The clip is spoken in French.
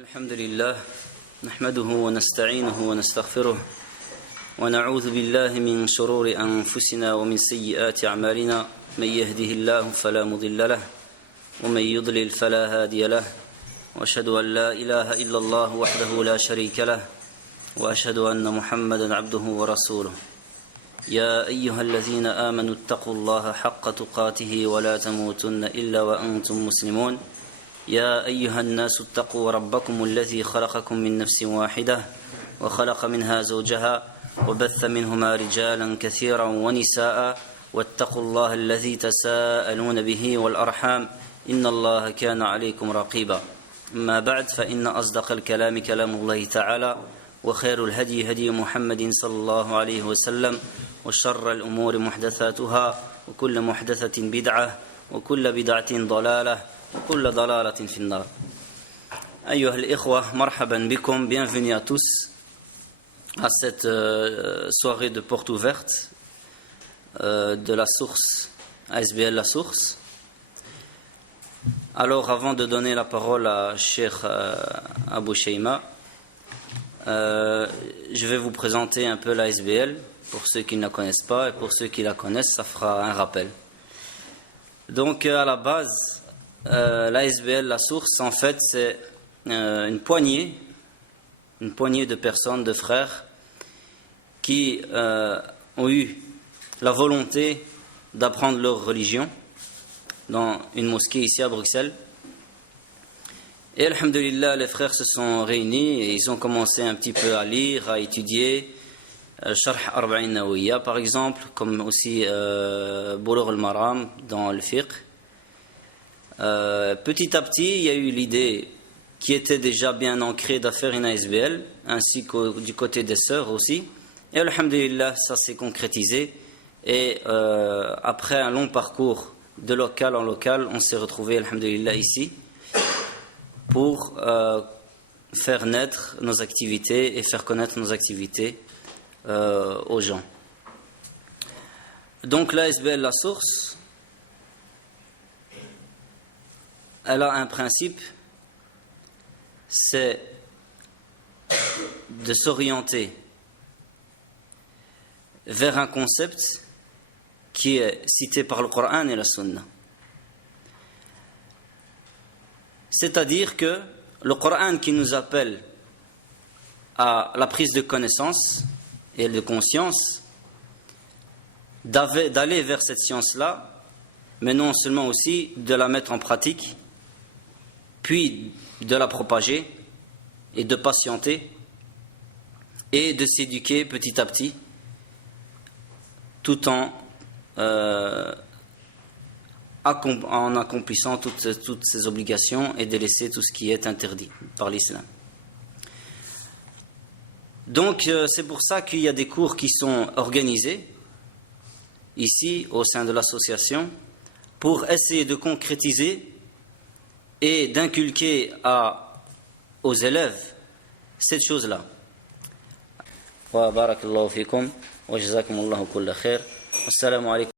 الحمد لله نحمده ونستعينه ونستغفره ونعوذ بالله من شرور أنفسنا ومن سيئات أعمالنا من يهده الله فلا مضل له ومن يضلل فلا هادي له وأشهد أن لا إله إلا الله وحده لا شريك له وأشهد أن محمدا عبده ورسوله يا أيها الذين آمنوا اتقوا الله حق تقاته ولا تموتن إلا وأنتم مسلمون يا أيها الناس اتقوا ربكم الذي خلقكم من نفس واحدة وخلق منها زوجها وبث منهما رجالا كثيرا ونساء واتقوا الله الذي تساءلون به والأرحام إن الله كان عليكم رقيبا أما بعد فإن أصدق الكلام كلام الله تعالى وخير الهدي هدي محمد صلى الله عليه وسلم وشر الأمور محدثاتها وكل محدثة بدعة وكل بدعة ضلالة وكل ضلالة في النار. أيها الإخوة مرحبا بكم, bienvenue à tous à cette soirée de porte ouverte de la source ASBL La Source. Alors avant de donner la parole à Cheikh Abou Sheima, je vais vous présenter un peu l'ASBL pour ceux qui ne la connaissent pas, et pour ceux qui la connaissent ça fera un rappel. Donc à la base, l'ASBL La Source en fait c'est une poignée de personnes, de frères qui ont eu la volonté d'apprendre leur religion dans une mosquée ici à Bruxelles. Et alhamdulillah, les frères se sont réunis et ils ont commencé un petit peu à lire, à étudier Sharh Arba'in Nawawiyya par exemple, comme aussi Bulugh al-Maram dans le fiqh. Petit à petit, il y a eu l'idée qui était déjà bien ancrée d'affaire une ASBL, ainsi que du côté des sœurs aussi. Et alhamdulillah, ça s'est concrétisé. Et après un long parcours de local en local, on s'est retrouvé alhamdulillah ici pour faire naître nos activités et faire connaître nos activités aux gens. Donc l'ASBL La Source, elle a un principe, c'est de s'orienter vers un concept qui est cité par le Coran et la Sunna. C'est-à-dire que le Coran qui nous appelle à la prise de connaissance et de conscience, d'aller vers cette science-là, mais non seulement aussi de la mettre en pratique, puis de la propager et de patienter et de s'éduquer petit à petit tout en accomplissant toutes ces obligations et de laisser tout ce qui est interdit par l'islam. Donc c'est pour ça qu'il y a des cours qui sont organisés ici au sein de l'association pour essayer de concrétiser et d'inculquer aux élèves cette chose-là. Wa barakallahu fikum wa jazakumullahu kulla khair. Assalamu alaikum.